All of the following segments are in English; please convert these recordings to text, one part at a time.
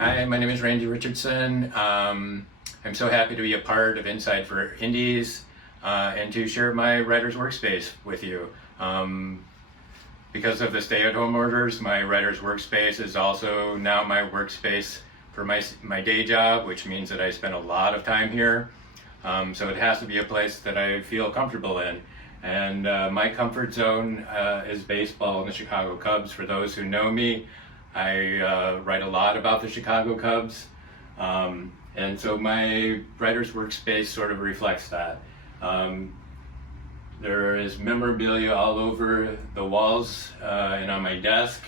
Hi, my name is Randy Richardson. I'm so happy to be a part of Inside for Indies and to share my writer's workspace with you. Because of the stay-at-home orders, my writer's workspace is also now my workspace for my day job, which means that I spend a lot of time here. So it has to be a place that I feel comfortable in. And my comfort zone is baseball and the Chicago Cubs. For those who know me, I write a lot about the Chicago Cubs. And so my writer's workspace sort of reflects that. There is memorabilia all over the walls and on my desk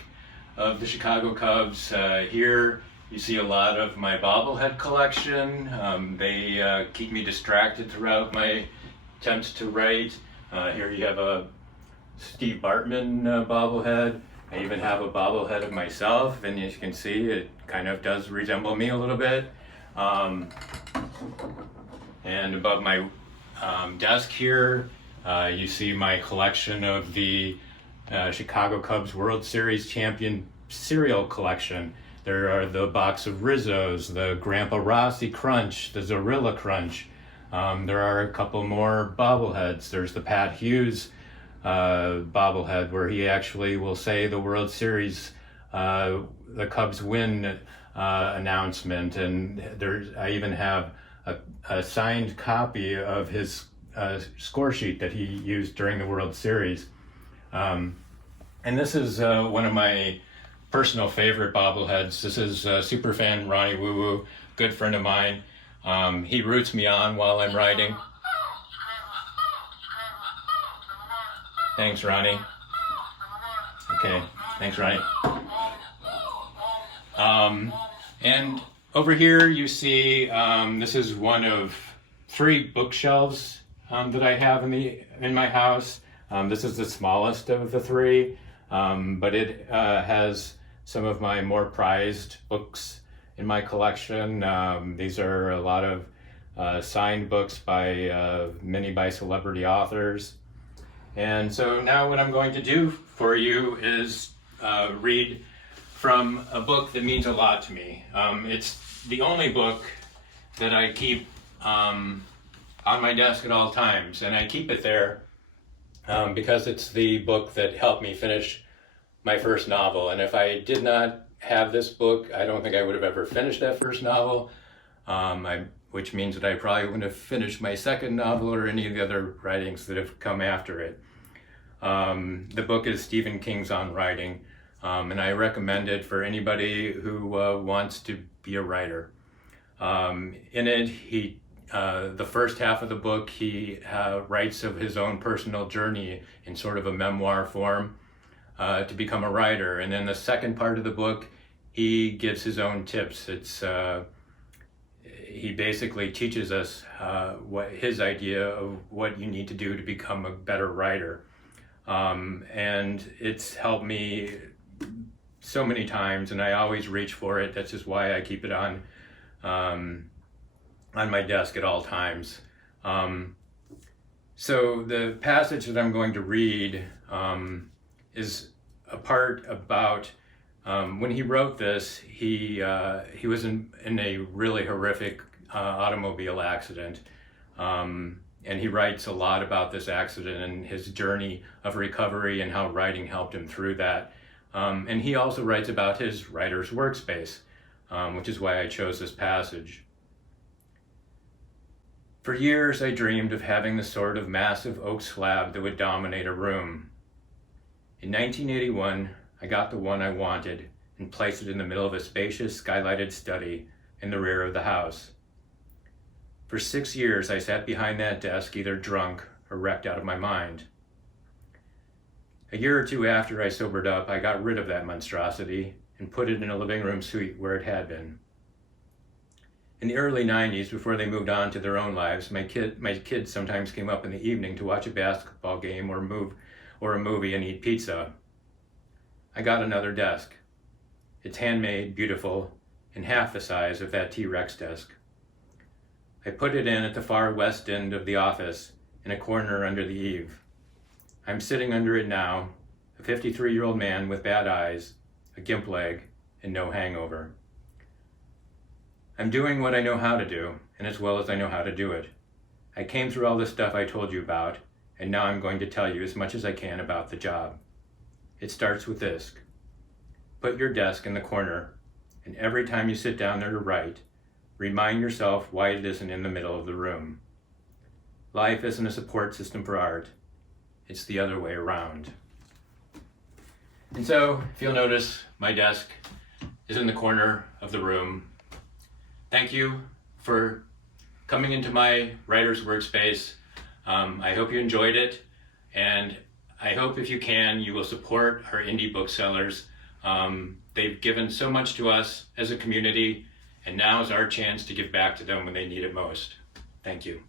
of the Chicago Cubs. Here you see a lot of my bobblehead collection. They keep me distracted throughout my attempts to write. Here you have a Steve Bartman bobblehead. I even have a bobblehead of myself, and as you can see, it kind of does resemble me a little bit. And above my desk here, you see my collection of the Chicago Cubs World Series champion cereal collection. There are the box of Rizzos, the Grandpa Rossi Crunch, the Zorilla Crunch. There are a couple more bobbleheads. There's the Pat Hughes bobblehead where he actually will say the World Series, the Cubs win announcement, and I even have a signed copy of his score sheet that he used during the World Series. And this is one of my personal favorite bobbleheads. This is superfan Ronnie Woo Woo, good friend of mine. He roots me on while I'm writing. Thanks, Ronnie. Okay, thanks, Ronnie. And over here you see, this is one of 3 bookshelves that I have in my house. This is the smallest of the 3, but it has some of my more prized books in my collection. These are a lot of signed books by many by celebrity authors. And so now what I'm going to do for you is read from a book that means a lot to me. It's the only book that I keep on my desk at all times, and I keep it there because it's the book that helped me finish my first novel. And if I did not have this book, I don't think I would have ever finished that first novel, which means that I probably wouldn't have finished my second novel or any of the other writings that have come after it. The book is Stephen King's On Writing, and I recommend it for anybody who wants to be a writer. In it, the first half of the book, he writes of his own personal journey in sort of a memoir form to become a writer. And then the second part of the book, he gives his own tips. He basically teaches us what his idea of what you need to do to become a better writer. And it's helped me so many times, and I always reach for it. That's just why I keep it on my desk at all times. So the passage that I'm going to read is a part about when he wrote this. He was in a really horrific automobile accident, and he writes a lot about this accident and his journey of recovery and how writing helped him through that. And he also writes about his writer's workspace, which is why I chose this passage. For years, I dreamed of having the sort of massive oak slab that would dominate a room. In 1981, I got the one I wanted and placed it in the middle of a spacious, skylighted study in the rear of the house. For 6 years, I sat behind that desk either drunk or wrecked out of my mind. A year or 2 after I sobered up, I got rid of that monstrosity and put it in a living room suite where it had been. In the early 90s, before they moved on to their own lives, my kids sometimes came up in the evening to watch a basketball game or a movie and eat pizza. I got another desk. It's handmade, beautiful, and half the size of that T-Rex desk. I put it in at the far west end of the office, in a corner under the eave. I'm sitting under it now, a 53-year-old man with bad eyes, a gimp leg, and no hangover. I'm doing what I know how to do, and as well as I know how to do it. I came through all the stuff I told you about, and now I'm going to tell you as much as I can about the job. It starts with this. Put your desk in the corner, and every time you sit down there to write, remind yourself why it isn't in the middle of the room. Life isn't a support system for art. It's the other way around. And so, if you'll notice, my desk is in the corner of the room. Thank you for coming into my writer's workspace. I hope you enjoyed it, and I hope if you can, you will support our indie booksellers. They've given so much to us as a community, and now is our chance to give back to them when they need it most. Thank you.